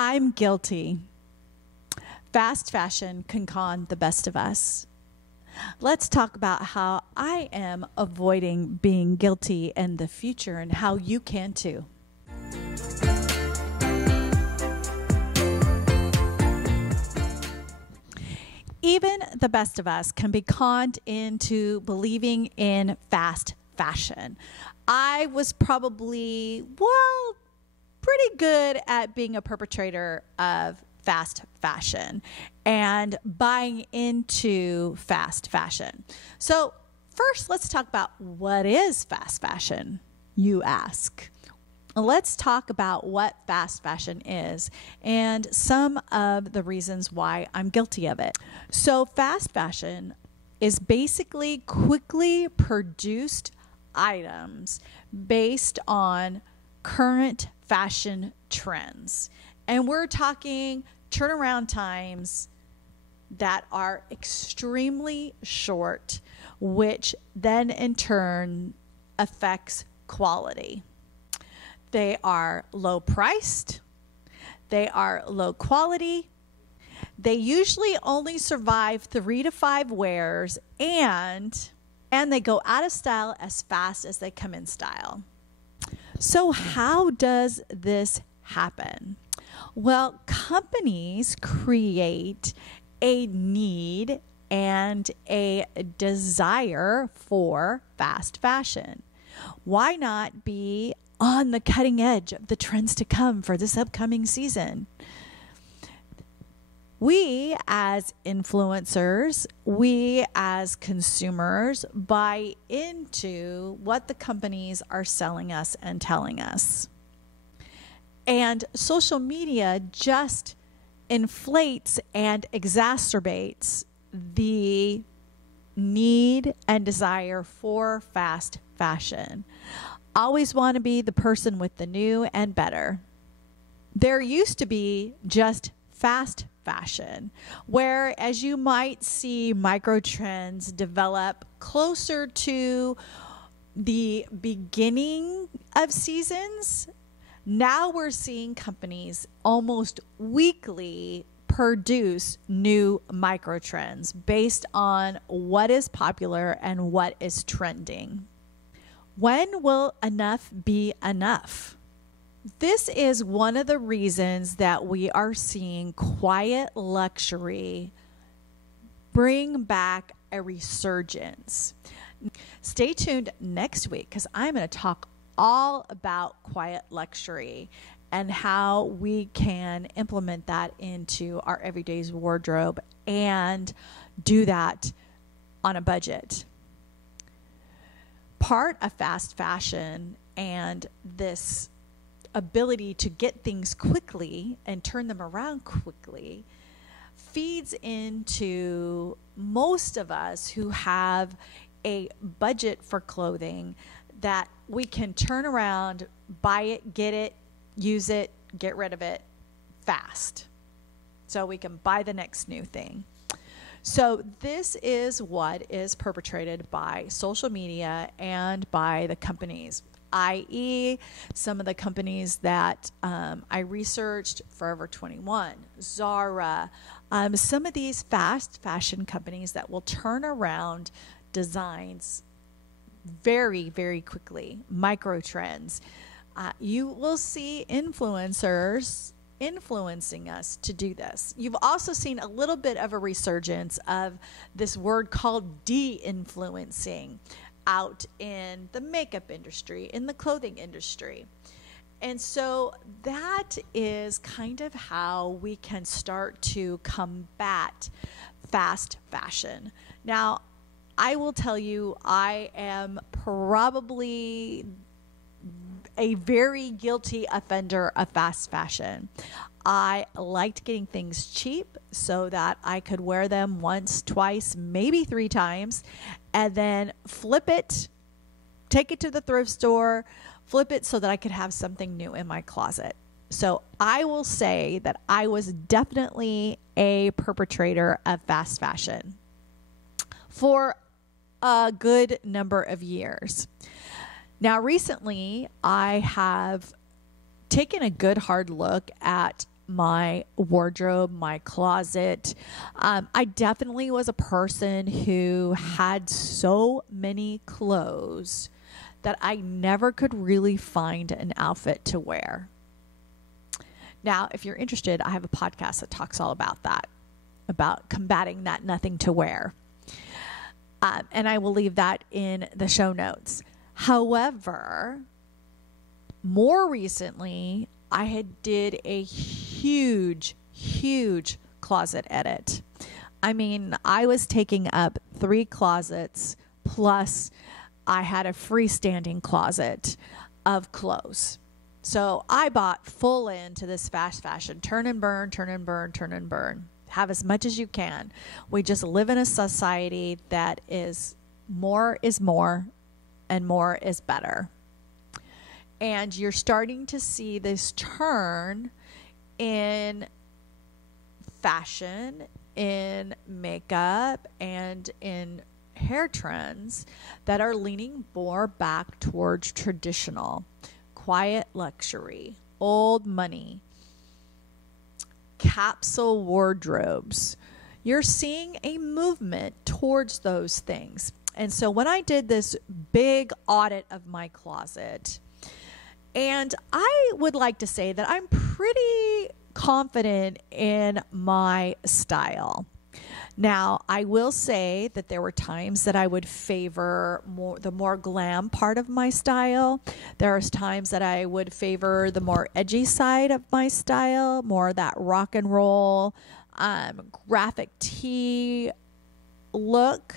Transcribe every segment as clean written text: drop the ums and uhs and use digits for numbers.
I'm guilty. Fast fashion can con the best of us. Let's talk about how I am avoiding being guilty in the future and how you can too. Even the best of us can be conned into believing in fast fashion. I was probably, pretty good at being a perpetrator of fast fashion and buying into fast fashion. So first, let's talk about what is fast fashion, you ask. Let's talk about what fast fashion is and some of the reasons why I'm guilty of it. So fast fashion is basically quickly produced items based on current fashion trends. And we're talking turnaround times that are extremely short, which then in turn affects quality. They are low priced, they are low quality, they usually only survive 3 to 5 wears, and they go out of style as fast as they come in style. So how does this happen? Well, companies create a need and a desire for fast fashion. Why not be on the cutting edge of the trends to come for this upcoming season? We as influencers, we as consumers buy into what the companies are selling us and telling us. And social media just inflates and exacerbates the need and desire for fast fashion. Always want to be the person with the new and better. There used to be just fast fashion, where as you might see micro trends develop closer to the beginning of seasons. Now we're seeing companies almost weekly produce new micro trends based on what is popular and what is trending. When will enough be enough? This is one of the reasons that we are seeing quiet luxury bring back a resurgence. Stay tuned next week because I'm going to talk all about quiet luxury and how we can implement that into our everyday's wardrobe and do that on a budget. Part of fast fashion and this ability to get things quickly and turn them around quickly feeds into most of us who have a budget for clothing that we can turn around, buy it, get it, use it, get rid of it fast. So we can buy the next new thing. So this is what is perpetrated by social media and by the companies, i.e. some of the companies that I researched, Forever 21, Zara, some of these fast fashion companies that will turn around designs very, very quickly, micro trends. You will see influencers influencing us to do this. You've also seen a little bit of a resurgence of this word called de-influencing out in the makeup industry, in the clothing industry. And so that is kind of how we can start to combat fast fashion. Now, I will tell you, I am probably a very guilty offender of fast fashion. I liked getting things cheap so that I could wear them once, twice, maybe 3 times, and then flip it, take it to the thrift store, flip it so that I could have something new in my closet. So I will say that I was definitely a perpetrator of fast fashion for a good number of years. Now, recently, I have taken a good hard look at my wardrobe, my closet. I definitely was a person who had so many clothes that I never could really find an outfit to wear. Now, if you're interested, I have a podcast that talks all about that, about combating that nothing to wear. And I will leave that in the show notes. However, more recently, I had did a huge closet edit. I mean, I was taking up 3 closets, plus I had a freestanding closet of clothes. So I bought full into this fast fashion, turn and burn, turn and burn, turn and burn. Have as much as you can. We just live in a society that is more and more is better. And you're starting to see this turn in fashion, in makeup, and in hair trends that are leaning more back towards traditional, quiet luxury, old money, capsule wardrobes. You're seeing a movement towards those things. And so when I did this big audit of my closet, and I would like to say that I'm pretty confident in my style. Now, I will say that there were times that I would favor the more glam part of my style. There are times that I would favor the more edgy side of my style, more of that rock and roll, graphic tee look.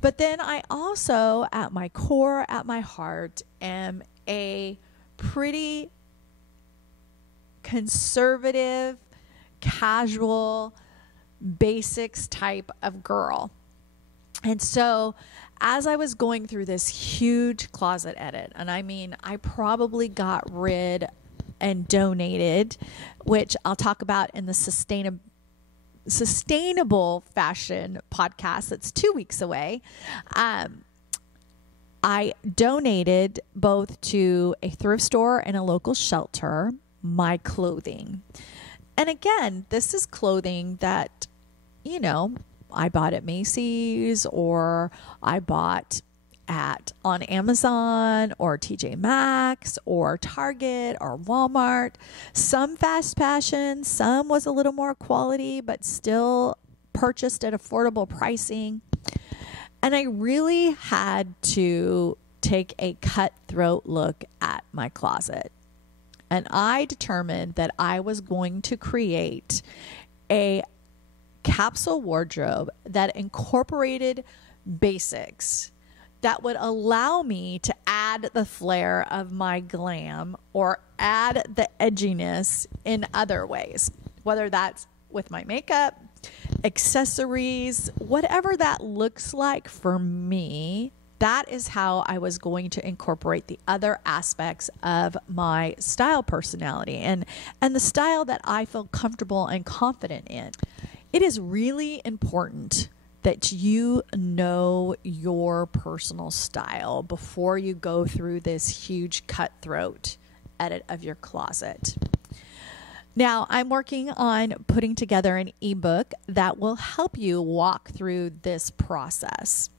But then I also, at my core, at my heart, am a pretty conservative, casual, basics type of girl. And so as I was going through this huge closet edit, and I mean, I probably got rid and donated, which I'll talk about in the sustainable fashion podcast that's 2 weeks away. I donated both to a thrift store and a local shelter my clothing. And again, this is clothing that, you know, I bought at Macy's, or I bought on Amazon or TJ Maxx or Target or Walmart. Some fast fashion, some was a little more quality, but still purchased at affordable pricing. And I really had to take a cutthroat look at my closet. And I determined that I was going to create a capsule wardrobe that incorporated basics that would allow me to add the flair of my glam or add the edginess in other ways, whether that's with my makeup, accessories, whatever that looks like for me. That is how I was going to incorporate the other aspects of my style personality and the style that I feel comfortable and confident in. It is really important that you know your personal style before you go through this huge cutthroat edit of your closet. Now, I'm working on putting together an ebook that will help you walk through this process.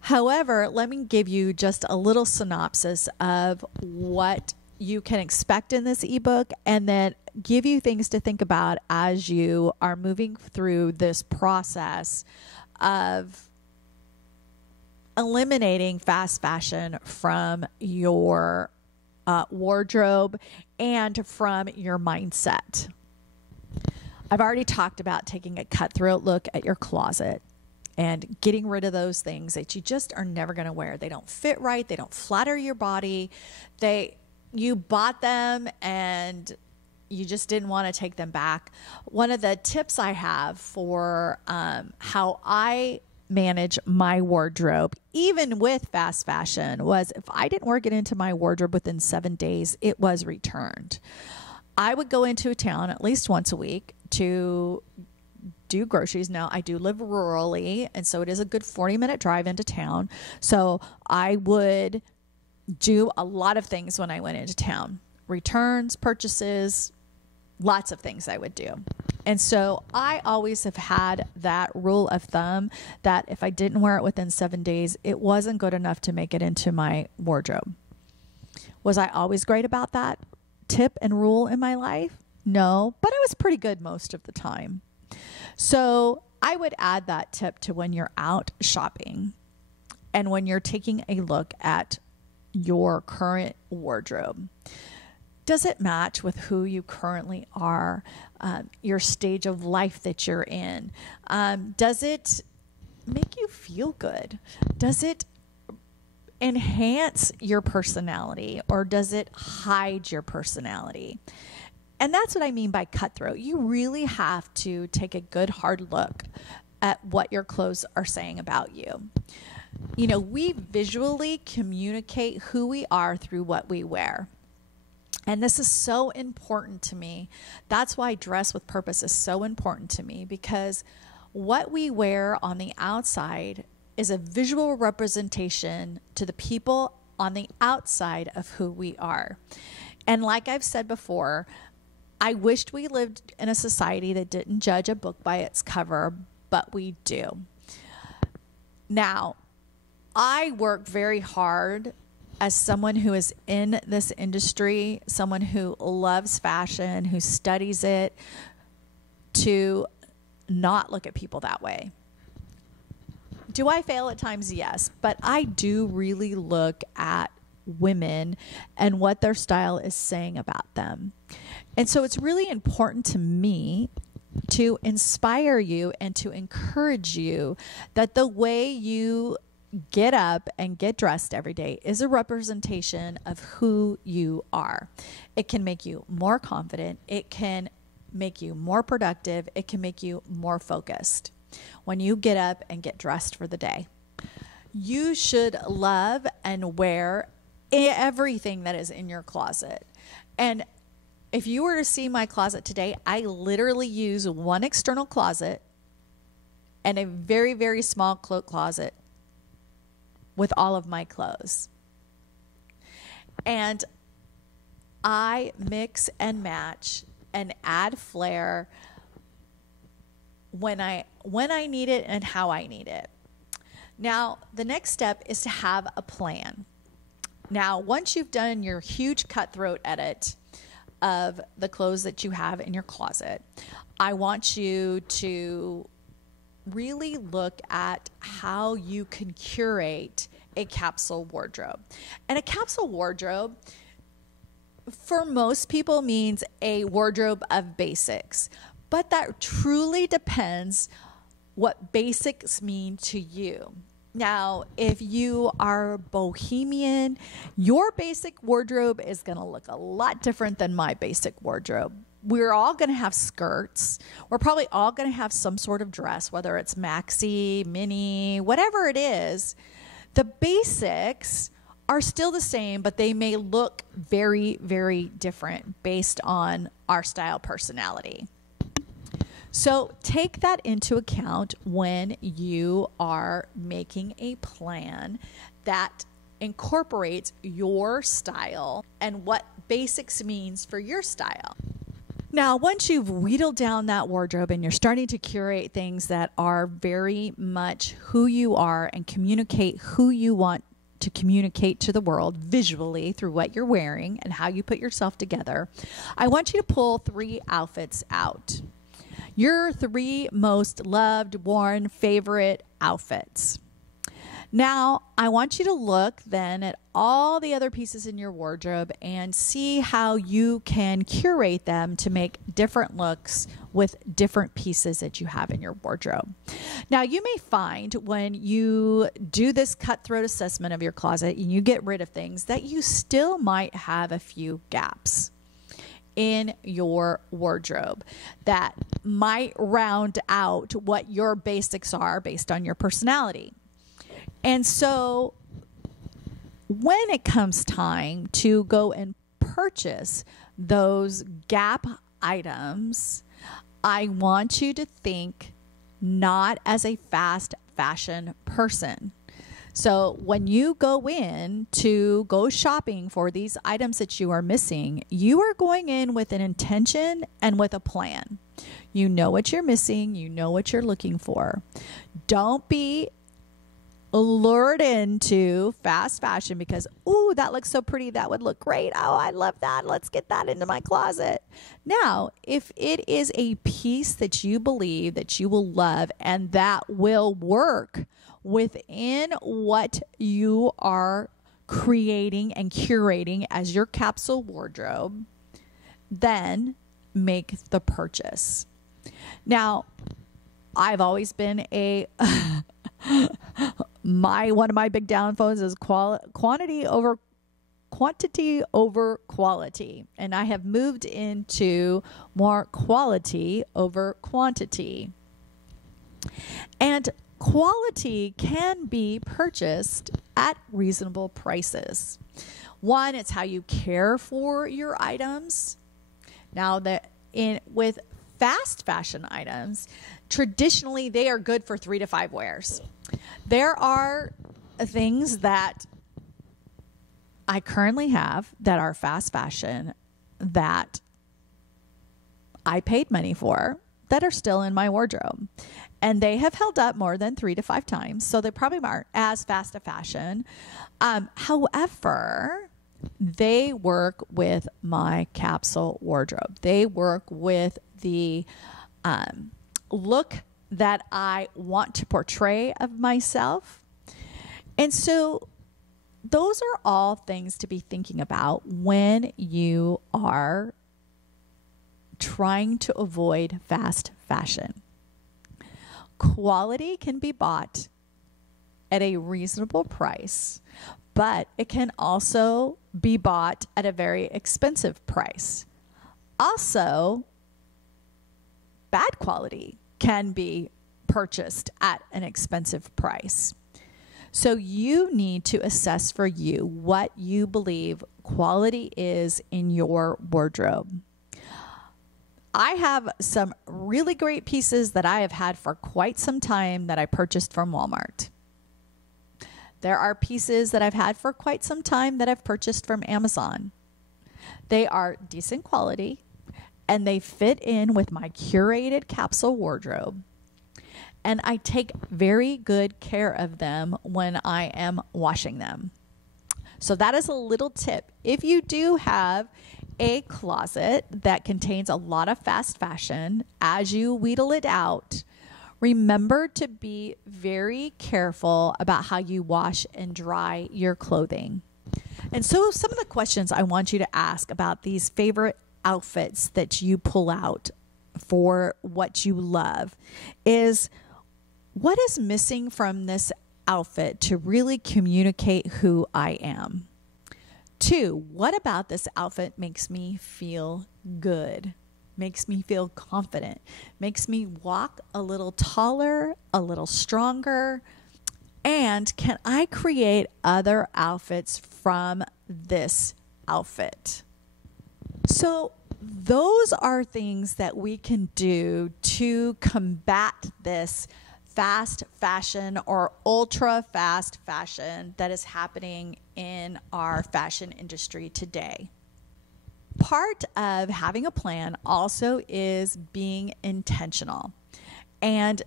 However, let me give you just a little synopsis of what you can expect in this ebook, and then give you things to think about as you are moving through this process of eliminating fast fashion from your wardrobe and from your mindset. I've already talked about taking a cutthroat look at your closet and getting rid of those things that you just are never going to wear. They don't fit right. They don't flatter your body. You bought them and you just didn't want to take them back. One of the tips I have for how I manage my wardrobe, even with fast fashion, was if I didn't work it into my wardrobe within 7 days, it was returned. I would go into a town at least once a week to do groceries. Now, I do live rurally, and so it is a good 40-minute drive into town. So I would do a lot of things when I went into town. Returns, purchases, lots of things I would do. And so I always have had that rule of thumb that if I didn't wear it within 7 days, it wasn't good enough to make it into my wardrobe. Was I always great about that tip and rule in my life? No, but I was pretty good most of the time. So I would add that tip to when you're out shopping and when you're taking a look at your current wardrobe. Does it match with who you currently are, your stage of life that you're in? Does it make you feel good? Does it enhance your personality, or does it hide your personality? And that's what I mean by cutthroat. You really have to take a good hard look at what your clothes are saying about you. You know, we visually communicate who we are through what we wear. And this is so important to me. That's why Dress with Purpose is so important to me, because what we wear on the outside is a visual representation to the people on the outside of who we are. And like I've said before, I wished we lived in a society that didn't judge a book by its cover, but we do. Now, I work very hard as someone who is in this industry, someone who loves fashion, who studies it, to not look at people that way. Do I fail at times? Yes, but I do really look at women and what their style is saying about them. And so it's really important to me to inspire you and to encourage you that the way you get up and get dressed every day is a representation of who you are. It can make you more confident. It can make you more productive. It can make you more focused when you get up and get dressed for the day. You should love and wear everything that is in your closet. And if you were to see my closet today, I literally use one external closet and a very, very small cloak closet with all of my clothes. And I mix and match and add flair when I need it and how I need it. Now, the next step is to have a plan. Now, once you've done your huge cutthroat edit of the clothes that you have in your closet, I want you to really look at how you can curate a capsule wardrobe. And a capsule wardrobe, for most people, means a wardrobe of basics. But that truly depends what basics mean to you. Now, if you are bohemian, your basic wardrobe is going to look a lot different than my basic wardrobe. We're all going to have skirts. We're probably all going to have some sort of dress, whether it's maxi, mini, whatever it is. The basics are still the same, but they may look very, very different based on our style personality. So take that into account when you are making a plan that incorporates your style and what basics means for your style. Now, once you've wheedled down that wardrobe and you're starting to curate things that are very much who you are and communicate who you want to communicate to the world visually through what you're wearing and how you put yourself together, I want you to pull 3 outfits out. Your 3 most loved, worn, favorite outfits. Now, I want you to look then at all the other pieces in your wardrobe and see how you can curate them to make different looks with different pieces that you have in your wardrobe. Now, you may find when you do this cutthroat assessment of your closet and you get rid of things that you still might have a few gaps in your wardrobe that might round out what your basics are based on your personality. And so when it comes time to go and purchase those gap items, I want you to think not as a fast fashion person. So when you go in to go shopping for these items that you are missing, you are going in with an intention and with a plan. You know what you're missing. You know what you're looking for. Don't be lured into fast fashion because, ooh, that looks so pretty. That would look great. Oh, I love that. Let's get that into my closet. Now, if it is a piece that you believe that you will love and that will work within what you are creating and curating as your capsule wardrobe, then make the purchase. Now, I've always been one of my big downfalls is quantity over quality, and I have moved into more quality over quantity. And quality can be purchased at reasonable prices. One, it's how you care for your items. Now, with fast fashion items, traditionally they are good for 3 to 5 wears. There are things that I currently have that are fast fashion that I paid money for that are still in my wardrobe. And they have held up more than 3 to 5 times, so they probably aren't as fast a fashion. However, they work with my capsule wardrobe. They work with the look that I want to portray of myself. And so those are all things to be thinking about when you are trying to avoid fast fashion. Quality can be bought at a reasonable price, but it can also be bought at a very expensive price. Also, bad quality can be purchased at an expensive price. So you need to assess for you what you believe quality is in your wardrobe. I have some really great pieces that I have had for quite some time that I purchased from Walmart. There are pieces that I've had for quite some time that I've purchased from Amazon. They are decent quality and they fit in with my curated capsule wardrobe. And I take very good care of them when I am washing them. So that is a little tip. If you do have a closet that contains a lot of fast fashion, as you wheedle it out, remember to be very careful about how you wash and dry your clothing. And so some of the questions I want you to ask about these favorite outfits that you pull out for what you love is, what is missing from this outfit to really communicate who I am? 2, what about this outfit makes me feel good, makes me feel confident, makes me walk a little taller, a little stronger? And can I create other outfits from this outfit? So those are things that we can do to combat this fast fashion or ultra fast fashion that is happening in our fashion industry today. Part of having a plan also is being intentional. And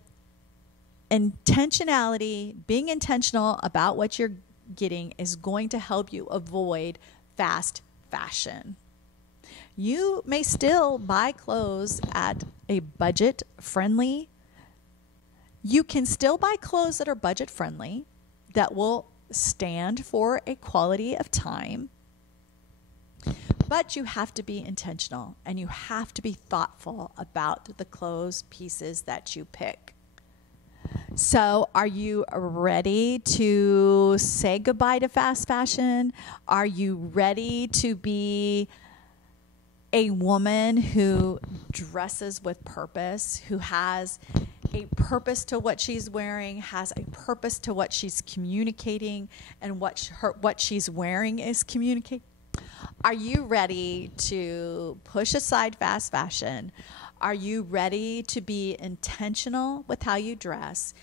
intentionality, being intentional about what you're getting, is going to help you avoid fast fashion. You may still buy clothes at a budget-friendly. You can still buy clothes that are budget-friendly, that will stand for a quality of time. But you have to be intentional and you have to be thoughtful about the clothes pieces that you pick. So are you ready to say goodbye to fast fashion? Are you ready to be a woman who dresses with purpose, who has a purpose to what she's wearing, has a purpose to what she's communicating, and what she's wearing is communicating? Are you ready to push aside fast fashion? Are you ready to be intentional with how you dress?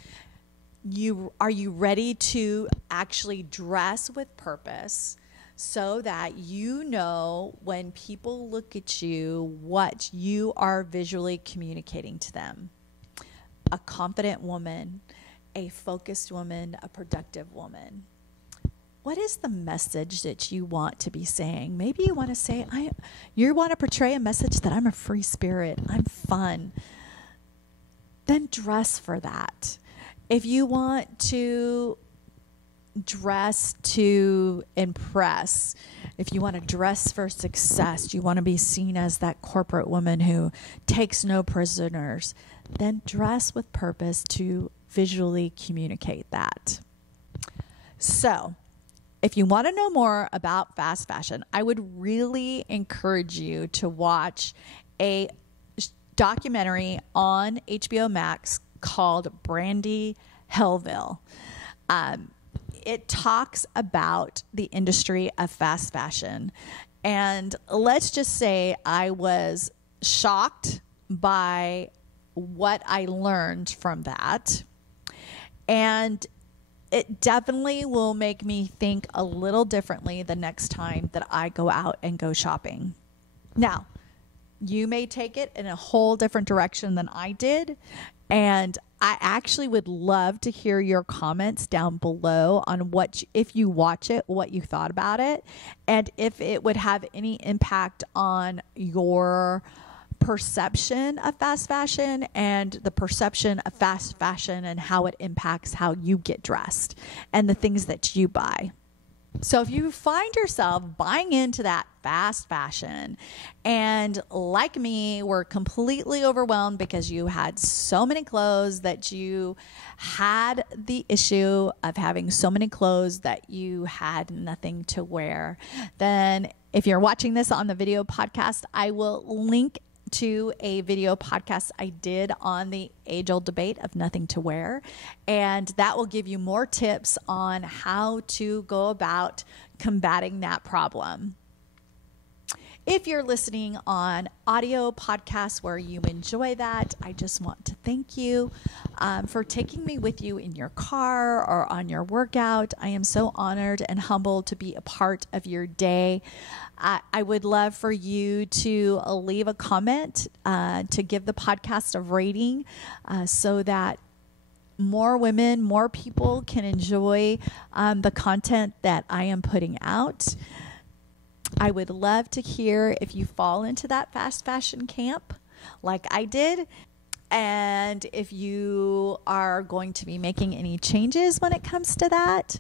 Are you ready to actually dress with purpose so that you know when people look at you what you are visually communicating to them? A confident woman, a focused woman, a productive woman. What is the message that you want to be saying? Maybe you want to say, you want to portray a message that I'm a free spirit, I'm fun. Then dress for that. If you want to dress to impress, if you want to dress for success, you want to be seen as that corporate woman who takes no prisoners, then dress with purpose to visually communicate that. So, if you want to know more about fast fashion, I would really encourage you to watch a documentary on HBO Max called Brandy Hellville. It talks about the industry of fast fashion. And let's just say I was shocked by what I learned from that. And it definitely will make me think a little differently the next time that I go out and go shopping. Now, you may take it in a whole different direction than I did. And I actually would love to hear your comments down below on if you watch it, what you thought about it, and if it would have any impact on your perception of fast fashion and the perception of fast fashion and how it impacts how you get dressed and the things that you buy. So if you find yourself buying into that fast fashion and like me were completely overwhelmed because you had so many clothes that you had the issue of having so many clothes that you had nothing to wear, then if you're watching this on the video podcast, I will link to a video podcast I did on the age-old debate of nothing to wear. And that will give you more tips on how to go about combating that problem. If you're listening on audio podcasts where you enjoy that, I just want to thank you for taking me with you in your car or on your workout. I am so honored and humbled to be a part of your day. I would love for you to leave a comment, to give the podcast a rating so that more women, more people can enjoy the content that I am putting out. I would love to hear if you fall into that fast fashion camp like I did, and if you are going to be making any changes when it comes to that.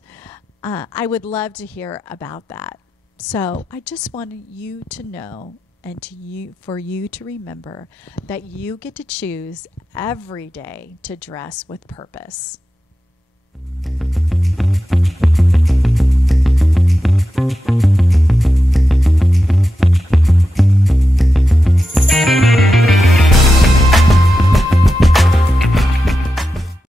I would love to hear about that. So I just wanted you to know and for you to remember that you get to choose every day to dress with purpose.